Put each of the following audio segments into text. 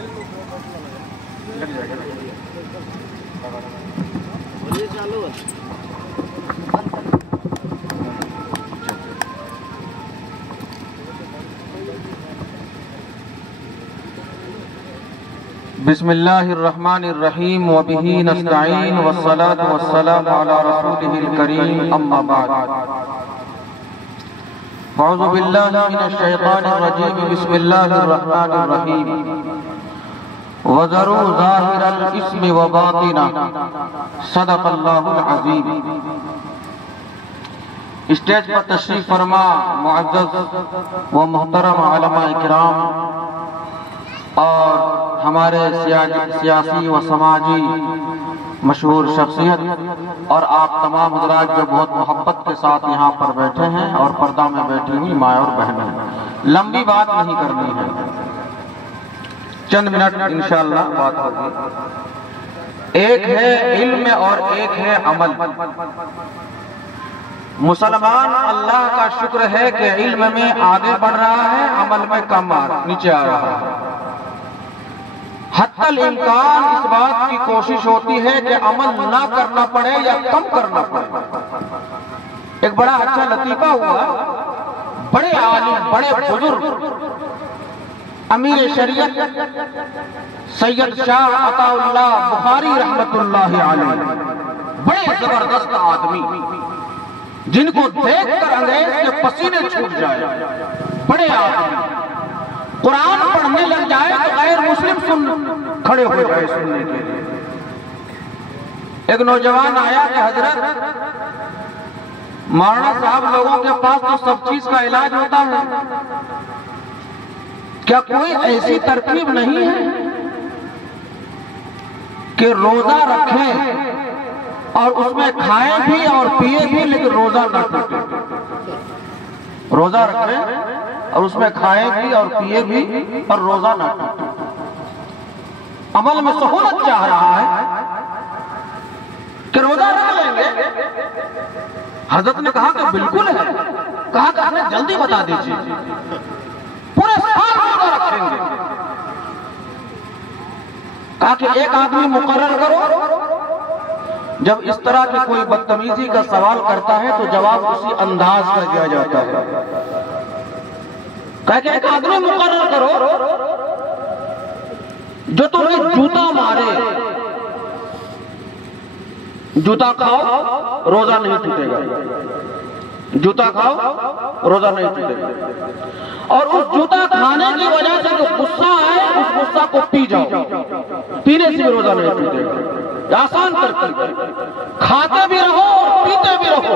بسم اللہ الرحمن الرحیم وبہ نستعین والصلاة والسلام علی رسولہ الکریم اما بعد اعوذ باللہ من الشیطان الرجیم بسم اللہ الرحمن الرحیم وذروا ظاہر الاسم وباطنہ صدق اللہ العظیم۔ اسٹیج پر تشریف فرما معزز و محترم علماء اکرام اور ہمارے سیاسی و سماجی مشہور شخصیت اور آپ تمام حضرات جو بہت محبت کے ساتھ یہاں پر بیٹھے ہیں اور پردہ میں بیٹھی ہوئی مائیں اور بہنیں، لمبی بات نہیں کرنی ہے، چند منٹ انشاءاللہ بات ہوگی۔ ایک ہے علم اور ایک ہے عمل۔ مسلمان اللہ کا شکر ہے کہ علم میں آگے بڑھ رہا ہے، عمل میں کم نیچے آ رہا ہے۔ حتی الامکان اس بات کی کوشش ہوتی ہے کہ عمل نہ کرنا پڑے یا کم کرنا پڑے۔ ایک بڑا اچھا لطیفہ ہوا، بڑے عالم، بڑے بزرگ، امیر شریعت سید شاہ عطا اللہ بخاری رحمت اللہ علیہ، بڑے زبردست آدمی جن کو دیکھ کر انگریز کے پسینے چھوٹ جائے، بڑے آدمی، قرآن پڑھنے لگ جائے تو غیر مسلم کھڑے ہو جائے سننے کے لیے۔ ایک نوجوان آیا کہ حضرت مولانا صاحب لوگوں کے پاس تو سب چیز کا علاج ہوتا ہے، کیا کوئی ایسی ترکیب نہیں ہے کہ روزہ رکھیں اور اس میں کھائیں بھی اور پیئے بھی لیکن روزہ نہ ٹوٹے؟ روزہ رکھیں اور اس میں کھائیں بھی اور پیئے بھی اور روزہ نہ ٹوٹے۔ عمل میں سہولت چاہ رہا ہے کہ روزہ رکھ لیں گے۔ حضرت نے کہا کہ بالکل ہے، کہا کہ ہمیں جلدی بتا دیجیے، پورے سال روزہ رکھیں گے۔ کہا کہ ایک آدمی مقرر کرو، جب اس طرح کی کوئی بدتمیزی کا سوال کرتا ہے تو جواب اسی انداز کا دیا جاتا ہے۔ کہا کہ ایک آدمی مقرر کرو جو تمہیں جوتا مارے، جوتا کھاؤ روزہ نہیں ٹوٹے گا، جوتا کھاؤ روزہ نہیں ٹوٹے گا، اور اس جوتا کھانے کی وجہ سے جو غصہ آئے اس غصہ کو پی جاؤ، پینے سے بھی روزہ نہیں ٹوٹے گا۔ آسان ترکیب ہے، کھاتے بھی رہو اور پیتے بھی رہو،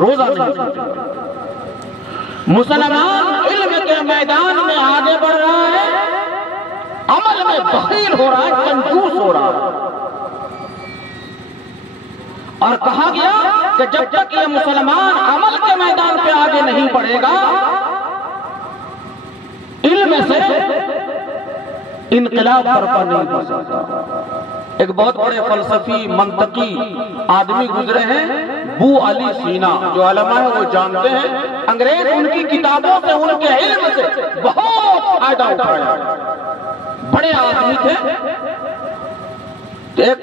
روزہ نہیں ٹوٹے گا۔ مسلمان علم کے میدان میں آگے بڑھ رہا ہے، عمل میں بخیل ہو رہا ہے، کنجوس ہو رہا ہے۔ اور کہا گیا کہ جب تک یہ مسلمان عمل کے میدان پہ آگے نہیں بڑھے گا، علم سے انقلاب برپا نہیں ہو سکتا۔ ایک بہت بڑے فلسفی منطقی آدمی گزرے ہیں، بو علی سینا، جو علماء ہیں وہ جانتے ہیں، انگریز ان کی کتابوں سے، ان کے علم سے بہت فائدہ اٹھایا، بڑے آدمی تھے۔ ایک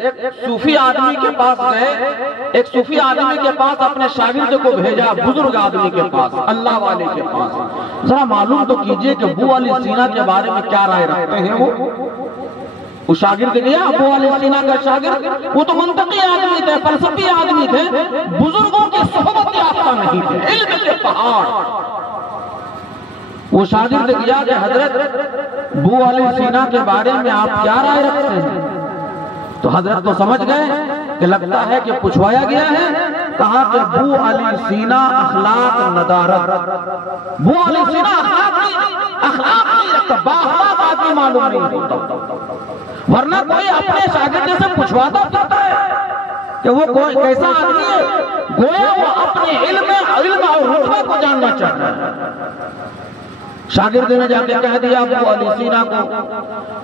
صوفی آدمی کے پاس گئے، ایک صوفی آدمی کے پاس اپنے شاگرد کو بھیجا، بزرگ آدمی کے پاس، اللہ والے کے پاس، ذرا معلوم تو کیجئے کہ بو علی سینا کے بارے میں کیا رائے رکھتے ہیں وہ شاگرد گیا، ابو علی سینا کا شاگرد، وہ تو منطقی آدمی تھے، فلسفی آدمی تھے، بزرگوں کی صحبت یافتہ نہیں تھے، علم کے پہاڑ۔ وہ شاگرد گیا کہ حضرت ابو علی سینا کے بارے میں آپ کیا رائے رکھتے ہیں؟ تو حضرت تو سمجھ گئے کہ لگتا ہے کہ پوچھوایا گیا ہے۔ کہا کہ ابو علی سینا اخلاق ندارت، ابو علی سینا اخلاق نہیں رکھتا، بااخلاق آدمی معلوم نہیں ہوتا، ورنہ کوئی اپنے شاگرد سے پوچھواتا پھرتا ہے کہ وہ کوئی کیسا آدمی ہے، گویا وہ اپنے علم اور رتبے کو جاننا چاہتا ہے۔ شاگرد نے جا کے کہہ دیا ابو علی سینا کو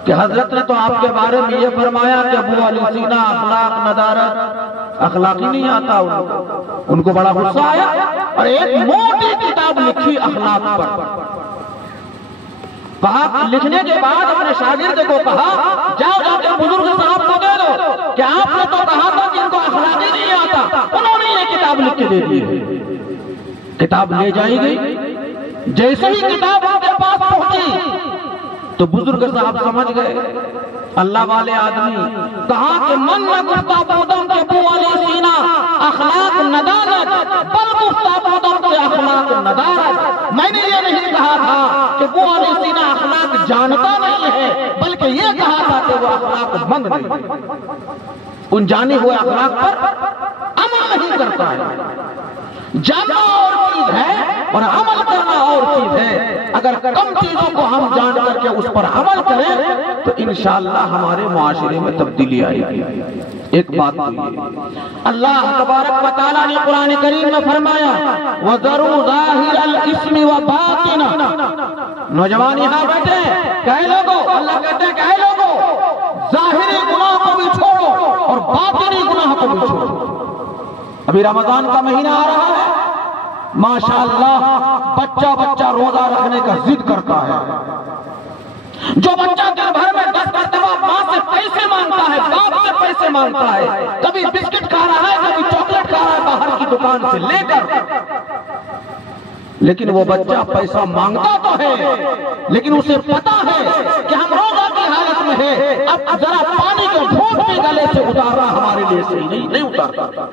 کہ حضرت نے تو آپ کے بارے میں یہ فرمایا کہ ابو علی سینا اخلاق ندارت، اخلاقی نہیں آتا ان کو بڑا غصہ آیا اور ایک موٹی کتاب لکھی اخلاق پر۔ کہا لکھنے کے بعد اپنے شاگرد کو کہا جاؤ جا کے بزرگ صاحب کو دے دو کہ آپ نے تو کہا تھا کہ ان کو اخلاق ہی نہیں آتا، انہوں نے یہ کتاب لکھ کے دے دی ہے۔ کتاب لے جائی گئی، جیسے ہی کتاب ان کے پاس پہنچی تو بزرگ صاحب سمجھ گئے اللہ والے آدمی، کہا کہ من نہ گفتہ بودم کے بو علی سینہ اخلاق ندانت بل گفتہ بودم کے اخلاق ندانت۔ میں نے یہ نہیں کہا تھا کہ بو علی سینہ اخلاق جانتا نہیں ہے، بلکہ یہ کہا تھا کہ وہ اخلاق مند نہیں ہے، ان جانے ہوئے اخلاق پر عمل نہیں کرتا ہے۔ جاننا اور چیز ہے اور عمل کرنا اور چیز ہے۔ اگر کم چیزوں کو ہم جان کر کے اس پر عمل کریں تو انشاءاللہ ہمارے معاشرے میں تبدیلی آئے گی۔ ایک بات تو یہ اللہ تبارک و تعالیٰ نے قرآن کریم میں فرمایا وَذَرُوا ظَاهِرَ الْإِثْمِ وَبَاطِنَهُ۔ نوجوان یہاں بیٹھے کہے لوگو، اللہ کہتے ہیں کہے لوگو ظاہری گناہ کو بھی چھوڑو اور باطنی گناہ کو بھی چھوڑو۔ ابھی رمضان کا مہینہ آ رہا ہے، ماشاءاللہ بچہ روزہ رکھنے کا ضد کرتا ہے۔ جو بچہ دن بھر میں 10 مرتبہ ماں سے پیسے مانگتا ہے، باپ سے پیسے مانگتا ہے، کبھی بسکٹ کھا رہا ہے، کبھی چاکلیٹ کھا رہا ہے باہر کی دکان سے لے کر، لیکن وہ بچہ پیسہ مانگتا تو ہے لیکن اسے پتا ہے کہ ہم روزہ کی حالت میں ہے، اب ذرا پانی کے گھونٹ بھی گلے سے اتارنا ہمارے لیے صحیح نہیں اتارتا۔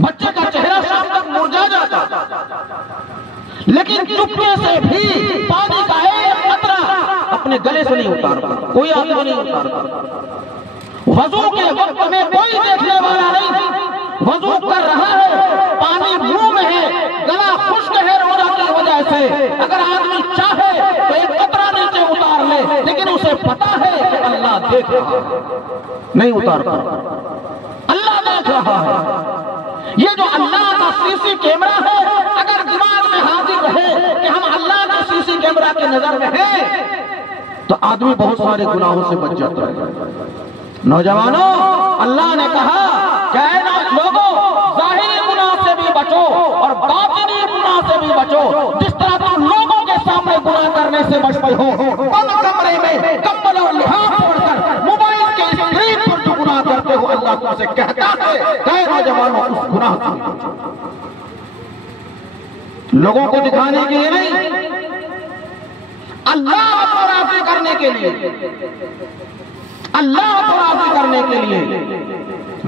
بچے کا چہرہ شام تک مرجھا جاتا لیکن چپکے سے بھی پانی کا ایک قطرہ اپنے گلے سے نہیں اتارتا، کوئی آدمی نہیں اتارتا۔ وضو کے وقت میں کوئی دیکھنے والا نہیں، وضو کر رہا ہے، پانی منہ میں ہے، گلا خشک ہے روزہ کی وجہ سے، اگر آدمی چاہے تو ایک قطرہ نیچے اتار لے، لیکن اسے پتا ہے کہ اللہ دیکھ رہا ہے، نہیں اتارتا۔ اللہ دیکھ رہا ہے۔ یہ جو اللہ کا سی سی کیمرہ ہے، اگر دماغ میں حاضر رہے کہ ہم اللہ کے سی سی کیمرہ کے نظر میں ہیں تو آدمی بہت سارے گناہوں سے بچ جاتا ہے۔ نوجوانوں، اللہ نے کہا کہ اے لوگوں ظاہری گناہ سے بھی بچو اور باطنی گناہ سے بھی بچو۔ جس طرح تم لوگوں کے سامنے گناہ کرنے سے بچتے ہو، بند کمرے میں کمبل اور لحاف چھوڑ کر موبائل کے اسکرین پر جو گناہ کرتے ہو، اللہ تم سے کہتا ہے کہ اے نوجوانوں اس گناہ سے بچو۔ لوگوں کو دکھانے کے لیے نہیں، اللہ کو راضی کرنے کے لیے، اللہ کو راضی کرنے کے لیے۔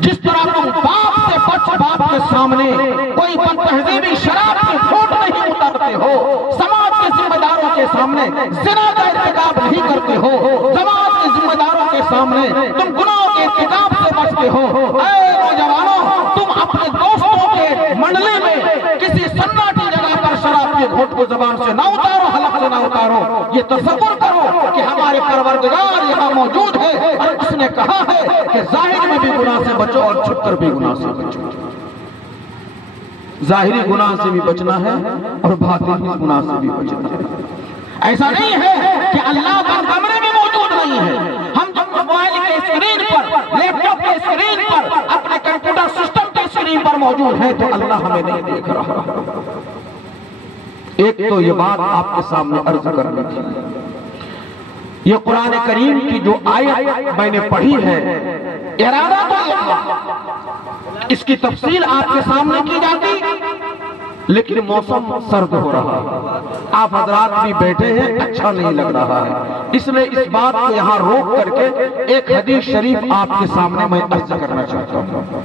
جس طرح تم باپ سے بچ باپ کے سامنے کوئی بد تہذیبی شراب کی پھوٹ نہیں اتارتے ہو، سماج کے ذمہ داروں کے سامنے زنا کا ارتکاب نہیں کرتے ہو، سماج کے ذمہ داروں کے سامنے تم گناہوں کے ارتکاب سے بچتے ہو۔ اے نوجوانوں، تم اپنے دوستوں کے منڈلی میں کسی سناٹی جگہ پر شراب کے گھونٹ کو زبان سے نہ اتارو، حلق سے نہ اتارو۔ یہ تصور کرو کہ ہمارے پروردگار یہاں موجود ہے اور اس نے کہا ہے کہ ظاہر میں بھی گناہ سے بچو اور چھپ کر بھی گناہ سے بچو۔ ظاہری گناہ سے بھی بچنا ہے اور باطنی گناہ سے بھی بچنا ہے۔ ایسا نہیں ہے کہ اللہ بند کمرے میں موجود نہیں ہے۔ ہم جب موبائل کے اسکرین پر، لیپ ٹاپ کے اسکرین پر، اپنے کمپیوٹر سسٹم کے اسکرین پر موجود ہیں تو اللہ ہمیں نہیں دیکھ رہا۔ ایک تو یہ بات آپ کے سامنے عرض کرنی تھی۔ یہ قرآن کریم کی جو آیت میں نے پڑھی ہے، ارادہ تو یہ تھا اس کی تفصیل آپ کے سامنے کی جاتی، لیکن موسم سرد ہو رہا ہے، آپ حضرات بھی بیٹھے ہیں، اچھا نہیں لگ رہا ہے، اس لیے اس بات کو یہاں روک کر کے ایک حدیث شریف آپ کے سامنے میں عرض کرنا چاہتا ہوں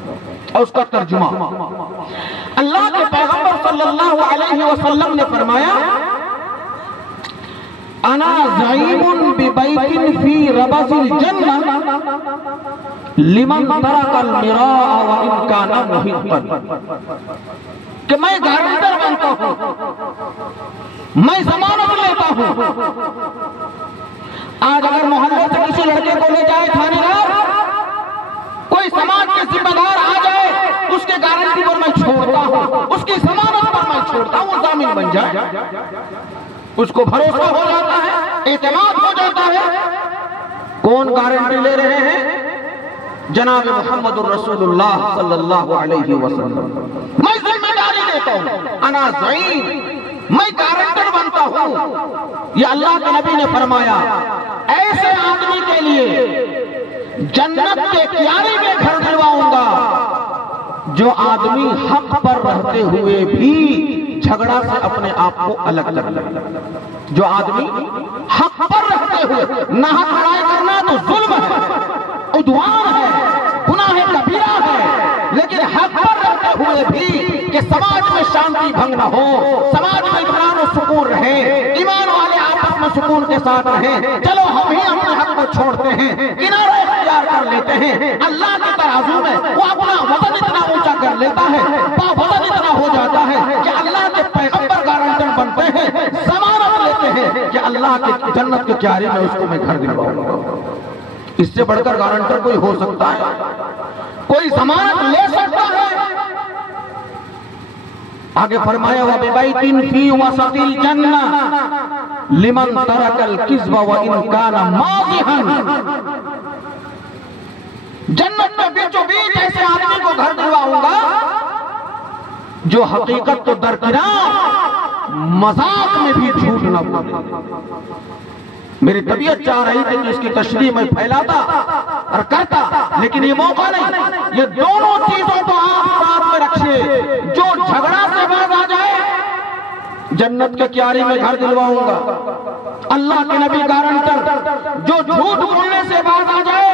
اور اس کا ترجمہ۔ اللہ کے پیغمبر صلی اللہ علیہ وسلم نے فرمایا انا زعیم ببیت فی ربض الجنہ لمن ترک المراء وان کان محقا، کہ میں گارنٹر بنتا ہوں، میں ضمانت لیتا ہوں۔ آج اگر محلے سے کسی لڑکے کو لے جائے تھانے دار، کوئی سماج کے ذمہ دار آ جائے، اس کے گارنٹی پر میں چھوڑتا ہوں، اس کی ضمانت پر میں چھوڑتا ہوں، ضامن بن جائے، اس کو بھروسہ ہو جاتا ہے، اعتماد ہو جاتا ہے۔ کون گارنٹی لے رہے ہیں؟ جناب محمد الرسول اللہ صلی اللہ علیہ وسلم۔ میں ذمہ داری لیتا ہوں، انا زعیم میں گارنٹر بنتا ہوں. یہ اللہ کے نبی نے فرمایا ایسے آدمی کے لیے جنت کے کیاری میں گھر دلواؤں گا جو آدمی حق پر رہتے ہوئے بھی جھگڑا سے اپنے آپ کو الگ کر لے. جو آدمی حق پر رہتے ہوئے ناحق لڑائی کرنا تو ظلم ہے، عدوان ہے، گناہ کبیرہ ہے، لیکن حق پر رہتے ہوئے بھی کہ سماج میں شانتی بھنگ نہ ہو، سماج میں اطمینان و سکون رہے، ایمان والے آپس میں سکون کے ساتھ رہیں. چلو ہم ہی اپنے حق کو چھوڑتے ہیں، کنارہ اختیار کر لیتے ہیں. اللہ کے ترازو میں وہ اپنا وزن اتنا اونچا کر لیتا ہے، وزن اتنا ہو جاتا ہے کہ اللہ کے پیغمبر گارنٹر بنتے ہیں، ضمانت لیتے ہیں کہ اللہ کے جنت کے کیاری میں اس کو میں گھر دلواؤں گا. اس سے بڑھ کر گارنٹر کوئی ہو سکتا ہے؟ کوئی ضمانت لے سکتا ہے؟ آگے فرمایا وَبِبَيْتٍ فِي وَسَطِ الْجَنَّةِ لِمَنْ تَرَكَ الْكِذْبَ وَإِنْ كَانَ مَاضِحًا. جنت میں بیچو بیچ ایسے آدمی کو گھر دلواؤں گا جو حقیقت تو درکنار مذاق میں بھی جھوٹ نہ بولے. میری طبیعت چاہ رہی تھی کہ اس کی تشریح میں پھیلاتا اور کرتا، لیکن یہ موقع نہیں. یہ دونوں چیزوں کو آپ ساتھ میں رکھیے. جو جھگڑا سے باز آ جائے جنت کے کیاری میں گھر دلواؤں گا. اللہ کے نبی گارنٹر. جو جھوٹ بولنے سے باز آ جائے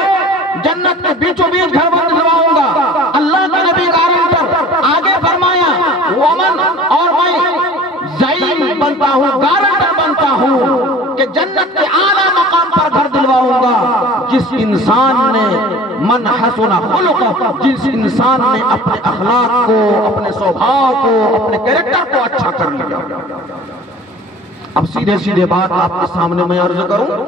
جنت کے بیچوں بیچ گھر دلواؤں گا. اللہ کے نبی گارنٹر. آگے فرمایا ومن، اور میں زعیم بنتا ہوں، گارنٹر بنتا ہوں کہ جنت کے اعلیٰ مقام پر گھر دلواؤں گا جس انسان نے من حسن خلقہ، جس انسان نے اپنے اخلاق کو، اپنے سوبھاؤ کو، اپنے کیریکٹر کو اچھا کر لیا. اب سیدھے سیدھے بات آپ کے سامنے میں عرض کروں.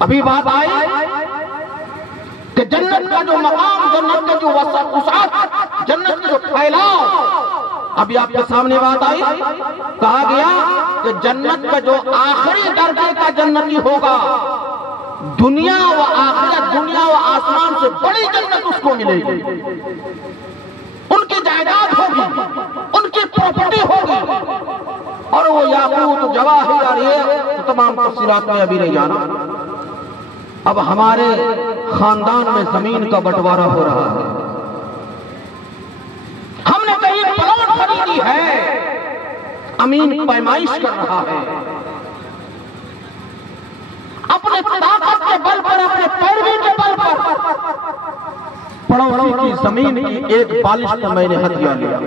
ابھی بات آئی کہ جنت کا جو مقام، جنت کا جو وسعت، جنت کا جو پھیلاؤ، ابھی آپ کے سامنے بات آئی. کہا گیا کہ جنت کا جو آخری درجے کا جنتی ہوگا، دنیا و آخرت، دنیا و آسمان سے بڑی جنت اس کو ملے گی. ان کی جائیداد ہوگی، ان کی پراپرٹی ہوگی، اور وہ یاقوت، جواہر اور یہ تمام تفصیلات میں ابھی نہیں جانا. اب ہمارے خاندان میں زمین کا بٹوارہ ہو رہا ہے. ہم نے کہیں پلاٹ خریدی ہے، امین پیمائش کر رہا ہے. اپنے طاقت کے بل پر، اپنے پیروی کے بل پر پڑوسی کی زمین کی ایک بالش کو میں نے ہتھیا لیا،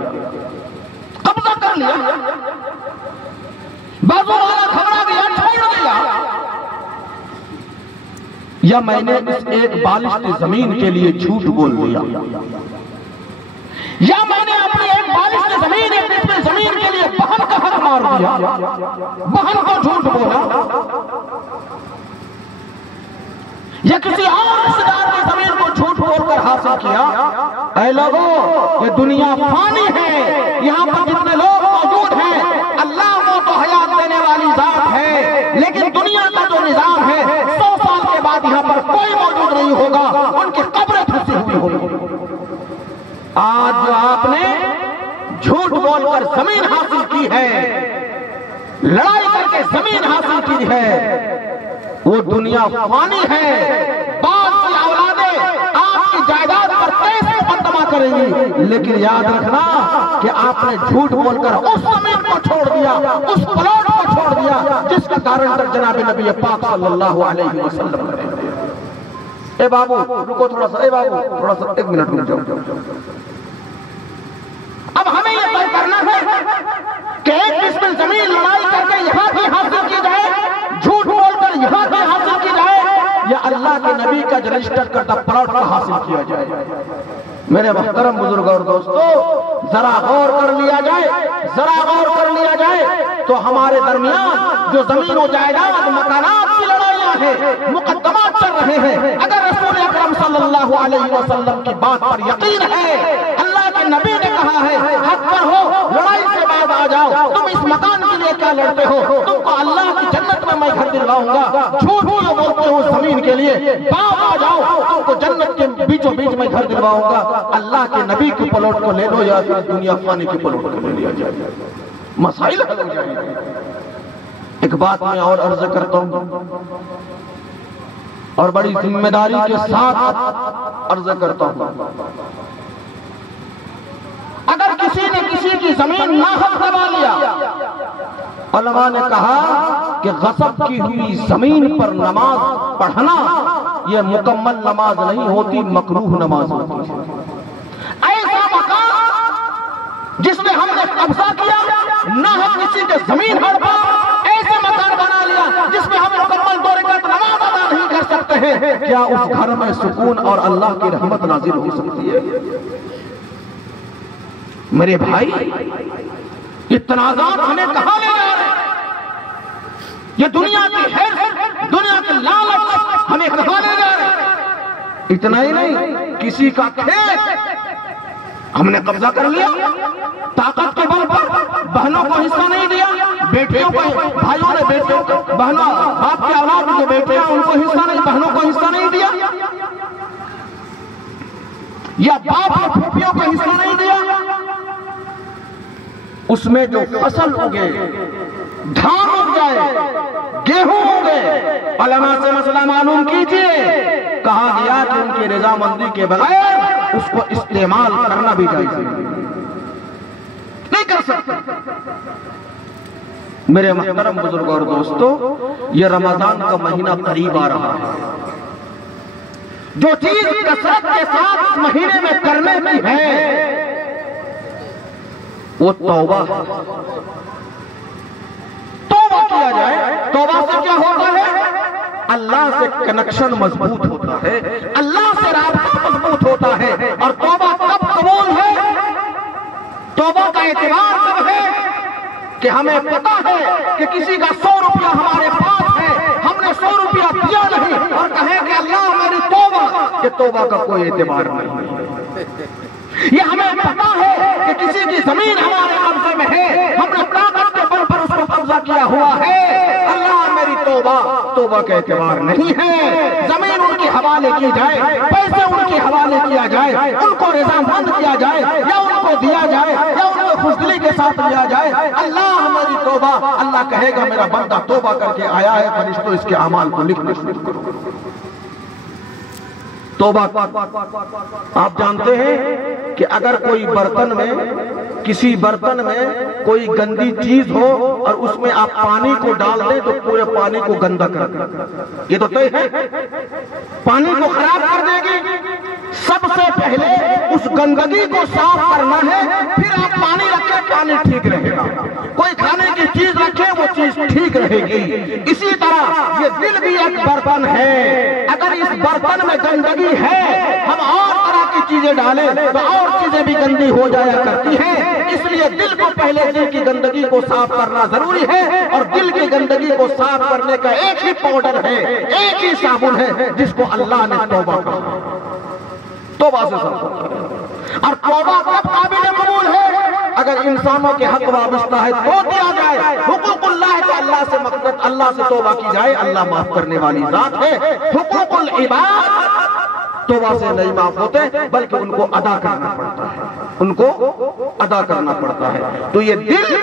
قبضہ کر لیا. بازو والا گھبرا گیا، چھوڑ دیا. یا میں نے اس ایک بالش کی زمین کے لیے جھوٹ بول دیا، یا میں نے اپنی ایک بالش کی زمین، ایک قسم زمین کے لیے بہن کا حق مار دیا، بہن کو جھوٹ بولا، یا کسی اور رشتہ دار کی زمین کو جھوٹ بول کر حاصل کیا. اے لوگو، یہ دنیا فانی ہے. یہاں پر جتنے لوگ موجود ہیں، اللہ وہ تو حیات دینے والی ذات ہے، لیکن دنیا کا جو نظام ہے 100 سال کے بعد یہاں پر کوئی موجود نہیں ہوگا، ان کی قبریں پھنسی ہوئی ہوگی. آج جو آپ نے جھوٹ بول کر زمین حاصل کی ہے، لڑائی کر کے زمین حاصل کی ہے، وہ دنیا فانی ہے. بعض کی اولادیں آپ کی جائیداد پر 23 مقدمہ کریں گی، لیکن یاد رکھنا کہ آپ نے جھوٹ بول کر اس زمین کو چھوڑ دیا، اس پلاٹ کو چھوڑ دیا جس کا گارنٹر جناب نبی پاک صلی اللہ علیہ وسلم کرے. اے بابو رکو تھوڑا سا، اے بابو تھوڑا سا، ایک منٹ رک جاؤ. اب ہمیں یہ طے کرنا ہے کہ ایک قسم زمین لڑائی کر کے یہاں بھی حاصل کی جائے، جھوٹ بول کر یہاں بھی حاصل کی جائے، یا اللہ کے نبی کا رجسٹر کردہ پلاٹ کو حاصل کیا جائے. میرے محترم بزرگ اور دوستو، ذرا غور کر لیا جائے، ذرا غور کر لیا جائے تو ہمارے درمیان جو زمین و جائیداد، مکانات کی لڑائیاں ہیں، مقدمات چل رہے ہیں. اگر رسول اکرم صلی اللہ علیہ وسلم کی بات پر یقین ہے، اللہ کے کے نبی نے کہا ہے حق پر ہو لڑائی سے بعد آ جاؤ، تم اس مکان کے لیے کیا لڑتے ہو، تم کو اللہ کی جنت میں کر دلواؤں گا، جھوٹ کیوں بولتے ہو زمین کے لیے، باپ آ جاؤ تم کو جنت کے بیچوں بیچ میں گھر دلواؤں گا، اللہ کے نبی کی پلوٹ کو لے لو یا پھر دنیا فانی کی پلوٹ کو لے لیا جائے، مسائل حل ہو جائیں گے۔ ایک بات میں اور عرض کرتا ہوں اور بڑی ذمہ داری کے ساتھ عرض کرتا ہوں، اگر کسی نے کسی کی زمین ناحق دبا لیا، علماء نے کہا کہ غصب کی ہوئی زمین پر نماز پڑھنا یہ مکمل نماز نہیں ہوتی، مکروہ نماز ہوتی ہے۔ ایسا مکان جس میں ہم نے قبضہ کیا، ناحق کسی کے زمین ہڑپا، ایسے مکان بنا لیا جس میں ہم مکمل 2 رکعت نماز ادا نہیں کر سکتے ہیں، کیا اس گھر میں سکون اور اللہ کی رحمت نازل ہو سکتی ہے؟ میرے بھائی یہ تنازعات ہمیں کہاں لے جا رہے ہیں؟ یہ دنیا کی حرص، دنیا کی لالچ ہمیں کہاں لے جا رہے ہیں؟ اتنا ہی نہیں، کسی کا کھیت ہم نے قبضہ کر لیا، طاقت کے بل پر بہنوں کو حصہ نہیں دیا، بیٹیوں کو، بھائیوں نے بیٹیوں کو، بہنوں باپ کی اولاد جو بیٹے ہیں ان کو حصہ نہیں، بہنوں کو حصہ نہیں دیا، یا باپ نے پھوپھیوں کو حصہ نہیں دیا، اس میں جو فصل اگے، دھان اگ جائے، گیہوں اگے، علماء سے مسئلہ معلوم کیجئے، کہا گیا کہ ان کی رضامندی کے بغیر اس کو استعمال کرنا بھی جائز نہیں کر سکتے۔ میرے محترم بزرگ اور دوستو، یہ رمضان کا مہینہ قریب آ رہا ہے، جو چیز کثرت کے ساتھ اس مہینے میں کرنے کی ہے وہ توبہ ہے۔ توبہ کیا جائے، توبہ سے کیا ہوتا ہے؟ اللہ سے کنیکشن مضبوط ہوتا ہے، اللہ سے رابطہ مضبوط ہوتا ہے، اور توبہ کب قبول ہے؟ توبہ کا اعتبار کب ہے؟ کہ ہمیں پتا ہے کہ کسی کا 100 روپیہ ہمارے پاس ہے، ہم نے 100 روپیہ دیا نہیں، اور کہیں کہ اللہ میری توبہ، کہ توبہ کا کوئی اعتبار نہیں۔ یہ ہمیں پتا ہے کہ کسی کی زمین ہمارے قبضے میں ہے، ہم نے طاقت کے بل پر اس کو قبضہ کیا ہوا ہے، اللہ میری توبہ، توبہ کا اعتبار نہیں ہے۔ زمین ان کے حوالے کی جائے، پیسے ان کے حوالے کیا جائے، ان کو رضامند کیا جائے، یا ان کو دیا جائے، یا ان کو خوشدلی کے ساتھ لیا جائے، اللہ میری توبہ، اللہ کہے گا میرا بندہ توبہ کر کے آیا ہے، فرشتوں اس کے اعمال کو لکھنا شروع کرو۔ توبہ آپ جانتے ہیں کہ اگر کوئی برتن میں، کسی برتن میں کوئی گندی چیز ہو اور اس میں آپ پانی کو ڈال دیں تو پورے پانی کو گندا کر دیں، یہ تو طے ہے، پانی کو خراب کر دے گی۔ سب سے پہلے اس گندگی کو صاف کرنا ہے، پھر آپ پانی رکھیں، پانی ٹھیک رہے گا۔ کوئی کھانے کی چیز رکھے، وہ چیز ٹھیک رہے گی۔ اسی طرح یہ دل بھی ایک برتن ہے، اگر اس برتن میں گندگی ہے، ہم اور طرح کی چیزیں ڈالیں تو اور چیزیں بھی گندی ہو جایا کرتی ہیں، اس لیے دل کو پہلے دل کی گندگی کو صاف کرنا ضروری ہے، اور دل کی گندگی کو صاف کرنے کا ایک ہی پاؤڈر ہے، ایک ہی صابن ہے، جس کو اللہ نے توبہ کہا۔ توبہ سے صاف ہوتا ہے، اور توبہ کب قابل قبول ہے؟ اگر انسانوں کے حق وابستہ ہے تو دیا جائے، حقوق اللہ تو اللہ سے مغفرت، اللہ سے توبہ کی جائے، اللہ معاف کرنے والی ذات ہے۔ حقوق العباد توبہ سے نہیں معاف ہوتے، بلکہ ان کو ادا کرنا پڑتا ہے، ان کو ادا کرنا پڑتا ہے۔ تو یہ دل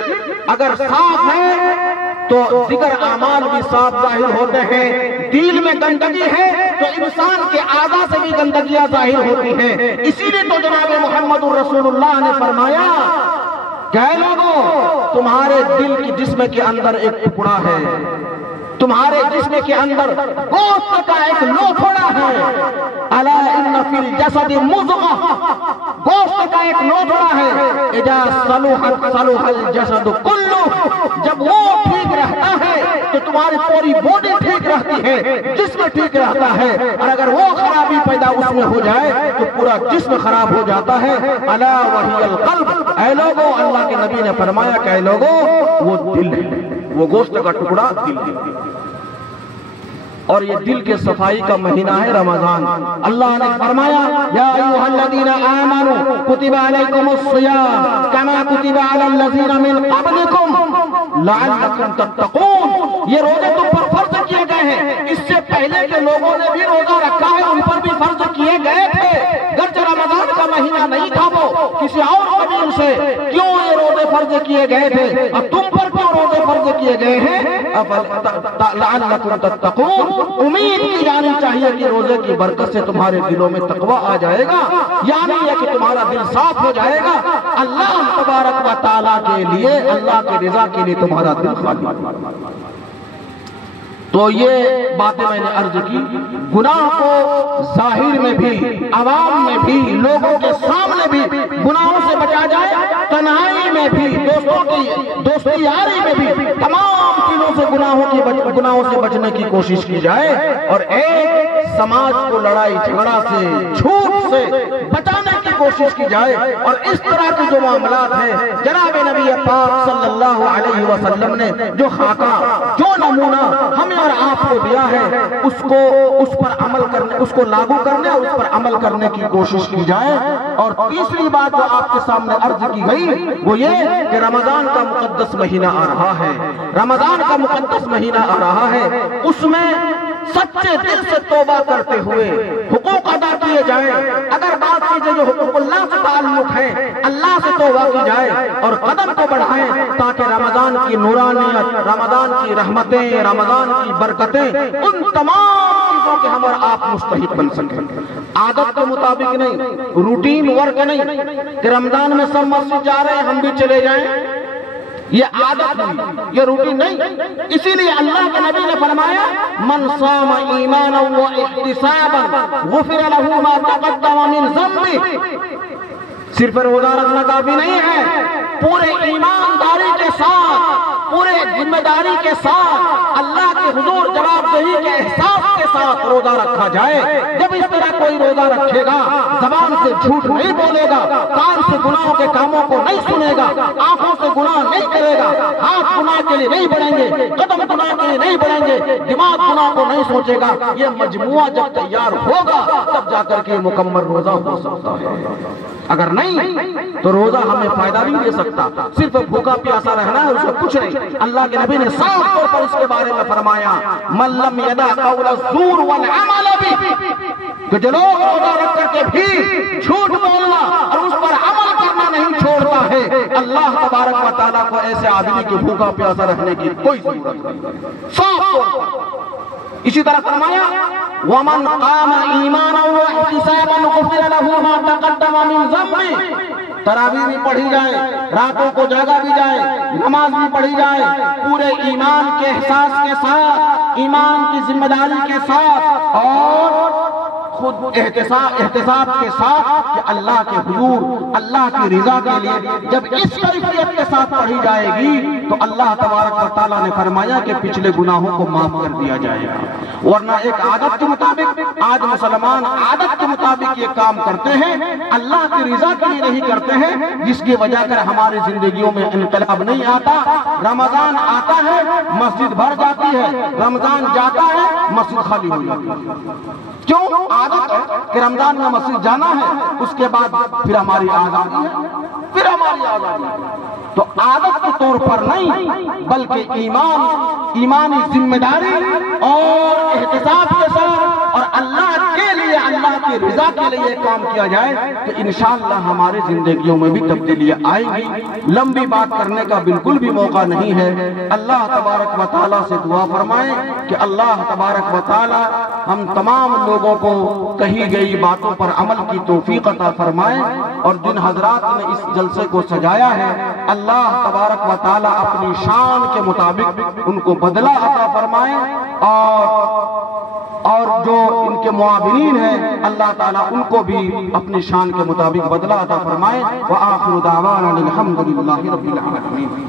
اگر صاف ہے تو دیگر اعمال بھی صاف ظاہر ہوتے ہیں۔ دل میں گندگی ہے تو انسان کے اعضاء سے بھی گندگیاں ظاہر ہوتی ہیں۔ اسی لیے تو جناب محمد الرسول اللہ نے فرمایا کہ اے لوگوں، تمہارے دل کی جسم کے اندر ایک ٹکڑا ہے، تمہارے جسم کے اندر گوشت کا ایک لوتھڑا ہے، الا ان فی الجسد مضغہ، گوشت کا ایک لوتھڑا ہے، اذا صلحت صلح الجسد کلہ، جب وہ ٹھیک رہتا ہے تو تمہاری پوری باڈی ٹھیک رہتی ہے، جسم ٹھیک رہتا ہے، اور اگر وہ خرابی پیدا اس میں ہو جائے تو پورا جسم خراب ہو جاتا ہے۔ الا وہی القلب، اے لوگوں، اللہ کے نبی نے فرمایا کہ اے لوگوں، وہ دل ہے، وہ گوشت کا ٹکڑا دل ہے۔ اور یہ دل کے صفائی کا مہینہ ہے رمضان۔ اللہ نے فرمایا یا ایھا الذین آمنوا کتب علیکم الصیام کما کتب علی الذین من قبلکم لعلکم تتقون۔ یہ روزے تم پر فرض کیے گئے ہیں، اس سے پہلے کے لوگوں نے بھی روزہ رکھا ہے، ان پر بھی فرض کیے گئے تھے، گرچہ رمضان کا مہینہ نہیں تھا، وہ کسی اور قبیل سے کیوں یہ روزے فرض کیے گئے تھے، اب تم پر کیوں روزے فرض کیے گئے ہیں؟ لعلکم تتقون، امید کی جانی چاہیے کہ روزے کی برکت سے تمہارے دلوں میں تقوی آ جائے گا، یعنی یہ کہ تمہارا دل صاف ہو جائے گا، اللہ تبارک و تعالیٰ کے لیے، اللہ کے رضا کے لیے تمہارا دل خالی ہوگا۔ تو یہ باتیں میں نے عرض کی، گناہ کو ظاہر میں بھی، عوام میں بھی، لوگوں کے سامنے بھی گناہوں سے بچا جائے، تنہائی میں بھی، دوستی یاری میں بھی تمام چیزوں سے گناہوں سے بچنے کی کوشش کی جائے، اور ایک سماج کو لڑائی جھگڑا سے، جھوٹ سے بچانے کی کوشش کی جائے، اور اس طرح کے جو معاملات ہیں جناب نبی پاک صلی اللہ علیہ وسلم نے جو خاکہ، جو نمونہ ہمیں اور آپ کو دیا ہے، اس پر عمل کرنے، اس کو لاگو کرنے اور اس پر عمل کرنے کی کوشش کی جائے۔ اور تیسری بات جو آپ کے سامنے عرض کی گئی وہ یہ کہ رمضان کا مقدس مہینہ آ رہا ہے، رمضان کا مقدس مہینہ آ رہا ہے، اس میں سچے دل سے توبہ کرتے ہوئے حقوق ادا کیے جائیں، اگر بات کیجئے جو حقوق اللہ سے تعلق ہے، اللہ سے توبہ کی جائے اور قدم کو بڑھائیں، تاکہ رمضان کی نورانیت، رمضان کی رحمتیں، رمضان کی برکتیں، ان تمام چیزوں کے ہم اور آپ مستحق بن سکیں۔ عادت کے مطابق نہیں، روٹین ورک نہیں کہ رمضان میں سب مسجد جا رہے ہیں ہم بھی چلے جائیں، یہ عادت نہیں، یہ روٹین نہیں۔ اسی لیے اللہ کے نبی نے فرمایا من صام ایمانا و احتسابا غفر له ما تقدم من ذنبه۔ صرف روزہ رکھنا کافی نہیں ہے، پورے ایمانداری کے ساتھ، پورے ذمہ داری کے ساتھ، اللہ کے حضور جواب دہی کے احساس کے ساتھ روزہ رکھا جائے۔ جب اس طرح کوئی روزہ رکھے گا، زبان سے جھوٹ نہیں بولے گا، کان سے گناہوں کے کاموں کو نہیں سنے گا، آنکھوں سے گناہ نہیں کرے گا، ہاتھ گناہ کے لیے نہیں بڑھیں گے، قدم گناہ کے لیے نہیں بڑھیں گے، دماغ گناہ کو نہیں سوچے گا، یہ مجموعہ جب تیار ہوگا تب جا کر کے مکمل روزہ ہو سکتا ہے، اگر نہیں تو روزہ ہمیں فائدہ نہیں دے سکتا، صرف بھوکا پیاسا رہنا ہے، اس میں کچھ نہیں۔ اللہ کے نبی نے صاف طور پر اس کے بارے میں فرمایا من لم یدع قول الزور والعمل به، کہ جو لوگ روزہ رکھ کر کے بھی جھوٹ بولنا اور اس پر عمل کرنا نہیں چھوڑتا ہے، اللہ تبارک و تعالیٰ کو ایسے آدمی کے بھوکا پیاسا رہنے کی کوئی ضرورت نہیں، صاف طور پر۔ اسی طرح فرمایا وَمَنْ قَامَ إِيمَانًا وَاحْتِسَابًا غُفِرَ لَهُ مَا تَقَدَّمَ مِنْ ذَنبِهِ۔ تراویح بھی پڑھی جائے، راتوں کو جاگا بھی جائے، نماز بھی پڑھی جائے، پورے ایمان کے احساس کے ساتھ، ایمان کی ذمہ داری کے ساتھ، اور خود احتساب کے ساتھ کہ اللہ کے حضور، اللہ کی رضا کے لیے جب اس کیفیت کے ساتھ پڑھی جائے گی تو اللہ تبارک و تعالیٰ نے فرمایا کہ پچھلے گناہوں کو معاف کر دیا جائے گا۔ ورنہ ایک عادت کے مطابق آج مسلمان عادت کے مطابق یہ کام کرتے ہیں، اللہ کی رضا کے لیے نہیں کرتے ہیں، جس کی وجہ کر ہماری زندگیوں میں انقلاب نہیں آتا۔ رمضان آتا ہے مسجد بھر جاتی ہے، رمضان جاتا ہے مسجد خالی ہو جاتی ہے۔ کیوں؟ عادت ہے کہ رمضان میں مسجد جانا ہے، اس کے بعد پھر ہماری آزادی ہے، پھر ہماری آزادی ہے۔ تو عادت کے طور پر نہیں بلکہ ایمانی ذمہ داری اور احتساب کے ساتھ اور اللہ کے لیے، اللہ کی رضا کے لیے کام کیا جائے تو انشاءاللہ ہماری زندگیوں میں بھی تبدیلیاں آئیں گی۔ لمبی بات کرنے کا بالکل بھی موقع نہیں ہے۔ اللہ تبارک و تعالیٰ سے دعا فرمائیں کہ اللہ تبارک و تعالیٰ ہم تمام لوگوں کو کہی گئی باتوں پر عمل کی توفیق عطا فرمائیں، اور جن حضرات نے اس جلسے کو سجایا ہے اللہ تبارک و تعالیٰ اپنی شان کے مطابق ان کو بدلہ عطا فرمائیں، اور جو ان کے معاونین ہیں اللہ تعالیٰ ان کو بھی اپنی شان کے مطابق بدلہ عطا فرمائیں۔ وآخر دعوانا الحمدللہ رب العالمین۔